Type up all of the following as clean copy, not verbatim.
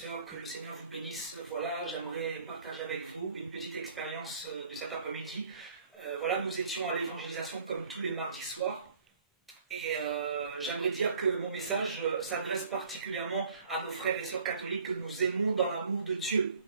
sœurs, que le Seigneur vous bénisse. Voilà, j'aimerais partager avec vous une petite expérience de cet après-midi. Voilà, nous étions à l'évangélisation comme tous les mardis soirs. Et j'aimerais dire que mon message s'adresse particulièrement à nos frères et sœurs catholiques que nous aimons dans l'amour de Dieu.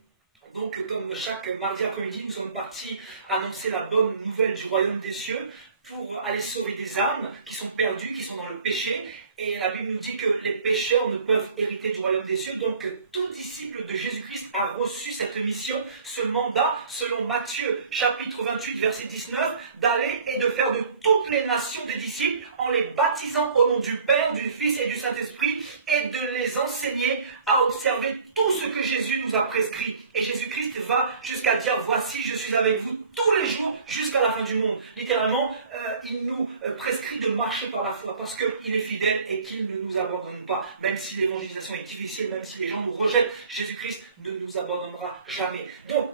Donc, comme chaque mardi après-midi, nous sommes partis annoncer la bonne nouvelle du royaume des cieux pour aller sauver des âmes qui sont perdues, qui sont dans le péché. Et la Bible nous dit que les pécheurs ne peuvent hériter du royaume des cieux. Donc, tout disciple de Jésus-Christ a reçu cette mission, ce mandat, selon Matthieu, chapitre 28, verset 19, d'aller et de faire de toutes les nations des disciples en les baptisant au nom du Père, du Fils et du Saint-Esprit et de les enseigner à observer tout ce que Jésus nous a prescrit. Et Jésus-Christ va jusqu'à dire, voici, je suis avec vous tous les jours jusqu'à la fin du monde. Littéralement, il nous prescrit de marcher par la foi parce qu'il est fidèle et qu'il ne nous abandonne pas. Même si l'évangélisation est difficile, même si les gens nous rejettent, Jésus-Christ ne nous abandonnera jamais. Donc,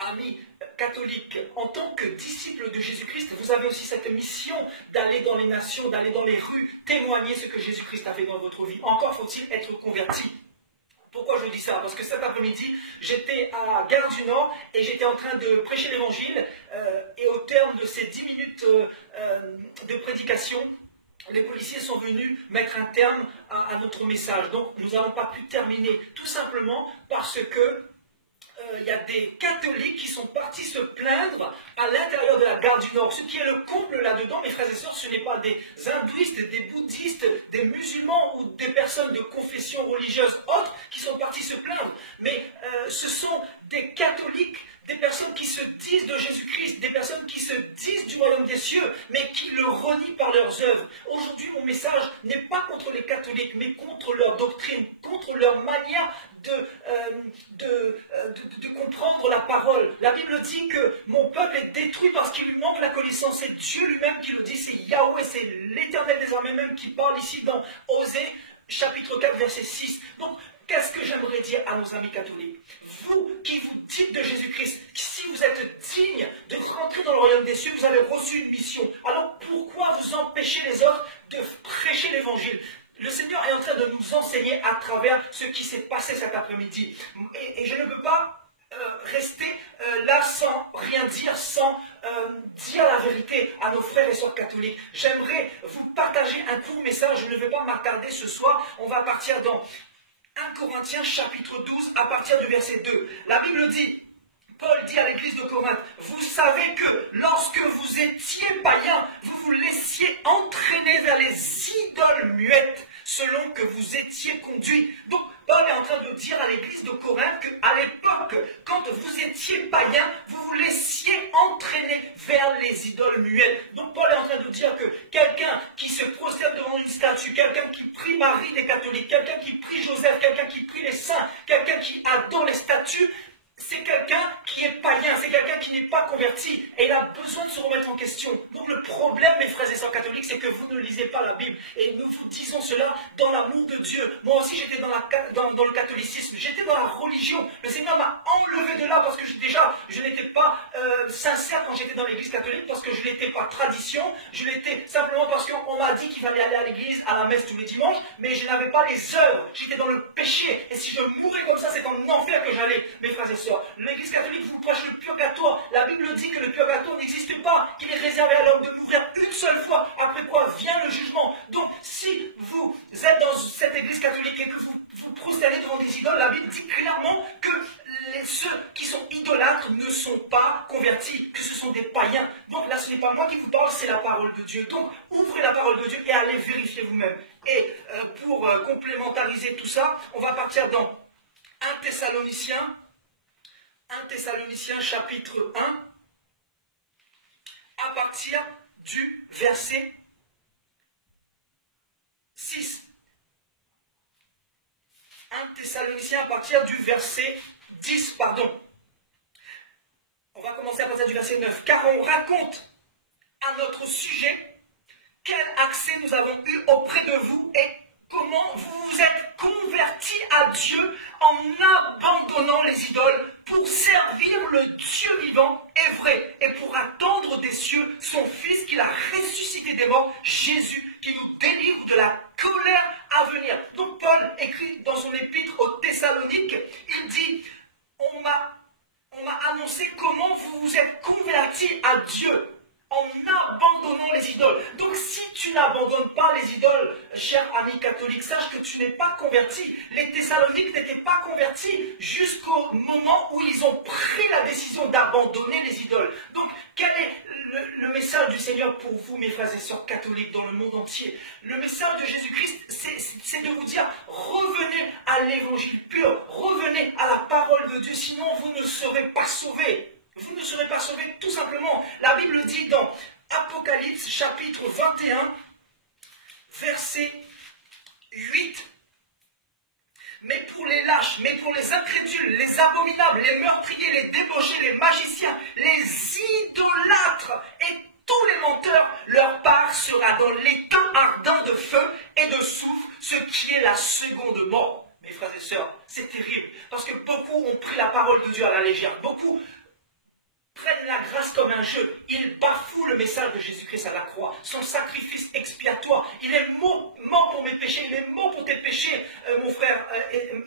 amis catholiques, en tant que disciples de Jésus-Christ, vous avez aussi cette mission d'aller dans les nations, d'aller dans les rues, témoigner ce que Jésus-Christ a fait dans votre vie. Encore faut-il être converti. Pourquoi je dis ça? Parce que cet après-midi, j'étais à Gare du Nord et j'étais en train de prêcher l'évangile et au terme de ces 10 minutes de prédication, les policiers sont venus mettre un terme à notre message. Donc nous n'avons pas pu terminer, tout simplement parce que il y a des catholiques qui sont partis se plaindre à l'intérieur de la Gare du Nord. Ce qui est le comble là-dedans, mes frères et sœurs, ce n'est pas des hindouistes, des bouddhistes, des musulmans ou des personnes de confession religieuse autres qui sont partis se plaindre, mais ce sont des catholiques, des personnes qui se disent de Jésus-Christ, des personnes qui se disent du royaume des cieux, mais qui le renient par leurs œuvres. Aujourd'hui, mon message n'est pas contre les catholiques, mais contre leur doctrine, contre leur manière de comprendre la parole. La Bible dit que mon peuple est détruit parce qu'il lui manque la connaissance. C'est Dieu lui-même qui le dit, c'est Yahweh, c'est l'Éternel des armées même qui parle ici dans Osée, chapitre 4, verset 6. Donc, qu'est-ce que j'aimerais dire à nos amis catholiques? Vous qui vous dites de Jésus-Christ, si vous êtes digne de rentrer dans le royaume des cieux, vous avez reçu une mission. Alors pourquoi vous empêchez les autres de prêcher l'évangile? Le Seigneur est en train de nous enseigner à travers ce qui s'est passé cet après-midi. Et je ne peux pas rester là sans rien dire, sans dire la vérité à nos frères et sœurs catholiques. J'aimerais vous partager un court message, je ne vais pas m'attarder ce soir, on va partir dans 1 Corinthiens chapitre 12 à partir du verset 2. La Bible dit, Paul dit à l'église de Corinthe, vous savez que lorsque vous étiez païens, vous vous laissiez entraîner vers les idoles muettes, selon que vous étiez conduits. Donc, Paul est en train de dire à l'église de Corinthe qu'à l'époque, quand vous étiez païens, vous vous laissiez entraîner vers les idoles muettes. Donc, Paul est en train de dire que quelqu'un qui se prosterne devant une statue, quelqu'un qui prie Marie des catholiques, quelqu'un qui prie Joseph, quelqu'un qui prie les saints, quelqu'un qui adore les statues, c'est quelqu'un qui est païen, c'est quelqu'un qui n'est pas converti et il a besoin de se remettre en question. Donc le problème, mes frères et sœurs catholiques, c'est que vous ne lisez pas la Bible et nous vous disons cela dans l'amour de Dieu. Moi aussi j'étais dans le catholicisme, j'étais dans la religion. Le Seigneur m'a enlevé de là parce que je n'étais pas sincère quand j'étais dans l'église catholique, parce que je n'étais pas tradition, je l'étais simplement parce qu'on m'a dit qu'il fallait aller à l'église, à la messe tous les dimanches, mais je n'avais pas les œuvres, j'étais dans le péché et si je mourais comme ça, c'est en enfer que j'allais, mes frères et sœurs. L'église catholique vous prêche le purgatoire. La Bible dit que le purgatoire n'existe pas, qu'il est réservé à l'homme de mourir une seule fois, après quoi vient le jugement. Donc, si vous êtes dans cette église catholique et que vous vous prosternez devant des idoles, la Bible dit clairement que ceux qui sont idolâtres ne sont pas convertis, que ce sont des païens. Donc là, ce n'est pas moi qui vous parle, c'est la parole de Dieu. Donc, ouvrez la parole de Dieu et allez vérifier vous-même. Et pour complémentariser tout ça, on va partir dans 1 Thessaloniciens chapitre 1 à partir du verset 6. 1 Thessaloniciens à partir du verset 10, pardon. On va commencer à partir du verset 9. Car on raconte à notre sujet quel accès nous avons eu auprès de vous et comment vous vous êtes convertis à Dieu en abandonnant les idoles pour servir le Dieu vivant et vrai et pour attendre des cieux son Fils qu'il a ressuscité des morts, Jésus, qui nous délivre de la colère à venir. Donc Paul écrit dans son épître aux Thessaloniques, il dit, on m'a annoncé comment vous vous êtes convertis à Dieu en abandonnant les idoles. Donc si tu n'abandonnes pas les idoles, cher ami catholique, sache que tu n'es pas converti. Les Thessaloniques n'étaient pas convertis jusqu'au moment où ils ont pris la décision d'abandonner les idoles. Donc quel est le message du Seigneur pour vous, mes frères et sœurs catholiques dans le monde entier? Le message de Jésus-Christ, c'est de vous dire, revenez à l'évangile pur, revenez à la parole de Dieu, sinon vous ne serez pas sauvés. Vous ne serez pas sauvés tout simplement. La Bible dit dans Apocalypse chapitre 21, verset 8, mais pour les lâches, mais pour les incrédules, les abominables, les meurtriers, les débauchés, les magiciens, les idolâtres et tous les menteurs, leur part sera dans l'étang ardent de feu et de soufre, ce qui est la seconde mort. Mes frères et sœurs, c'est terrible, parce que beaucoup ont pris la parole de Dieu à la légère. Beaucoup prennent la grâce comme un jeu. Ils bafouent le message de Jésus-Christ à la croix. Son sacrifice expiatoire. Il est mort pour mes péchés. Il est mort pour tes péchés, mon frère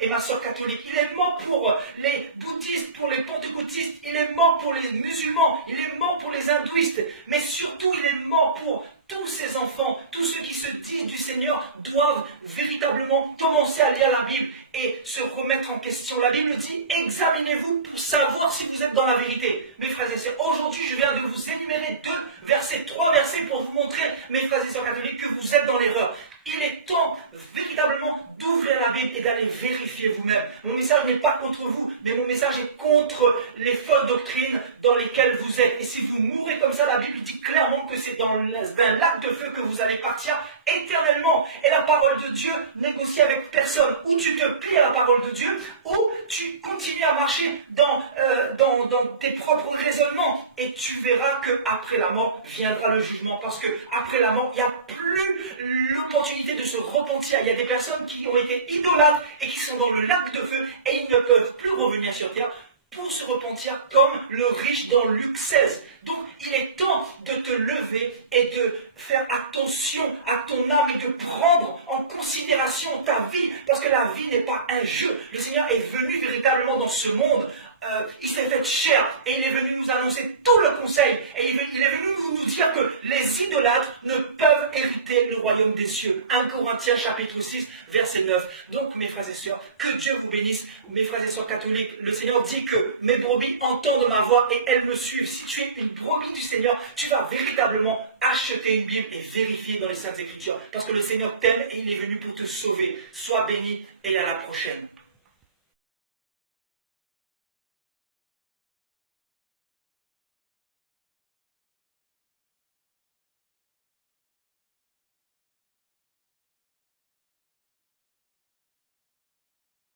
et ma soeur catholique. Il est mort pour les bouddhistes, pour les pentecôtistes. Il est mort pour les musulmans. Il est mort pour les hindouistes. Mais surtout, il est mort pour tous ces enfants. Tous ceux qui se disent du Seigneur doivent véritablement commencer à lire la Bible et se remettre en question. La Bible dit, examinez-vous pour savoir si vous êtes dans la vérité. Mes frères et sœurs, aujourd'hui, je viens de vous énumérer 3 versets pour vous montrer, mes frères et sœurs catholiques, que vous êtes dans l'erreur. Il est temps véritablement d'ouvrir la Bible et d'aller vérifier vous-même. Mon message n'est pas contre vous, mais mon message est contre les fausses doctrines dans lesquelles vous êtes. Et si vous mourrez comme ça, la Bible dit clairement que c'est dans un lac de feu que vous allez partir éternellement. Et la parole de Dieu négocie avec personne. Ou tu te plies à la parole de Dieu, ou tu continues à marcher dans tes propres raisonnements. Et tu verras qu'après la mort viendra le jugement. Parce qu'après la mort, il n'y a plus l'opportunité de se repentir. Il y a des personnes qui ont été idolâtres et qui sont dans le lac de feu et ils ne peuvent plus revenir sur terre pour se repentir comme le riche dans Luc 16. Donc il est temps de te lever et de faire attention à ton âme et de prendre en considération ta vie, parce que la vie n'est pas un jeu. Le Seigneur est venu véritablement dans ce monde. Il s'est fait chair et il est venu nous annoncer tout le conseil et il est venu nous dire que les idolâtres ne peuvent hériter le royaume des cieux. 1 Corinthiens chapitre 6 verset 9. Donc mes frères et sœurs, que Dieu vous bénisse. Mes frères et sœurs catholiques, le Seigneur dit que mes brebis entendent ma voix et elles me suivent. Si tu es une brebis du Seigneur, tu vas véritablement acheter une Bible et vérifier dans les Saintes Écritures, parce que le Seigneur t'aime et il est venu pour te sauver. Sois béni et à la prochaine.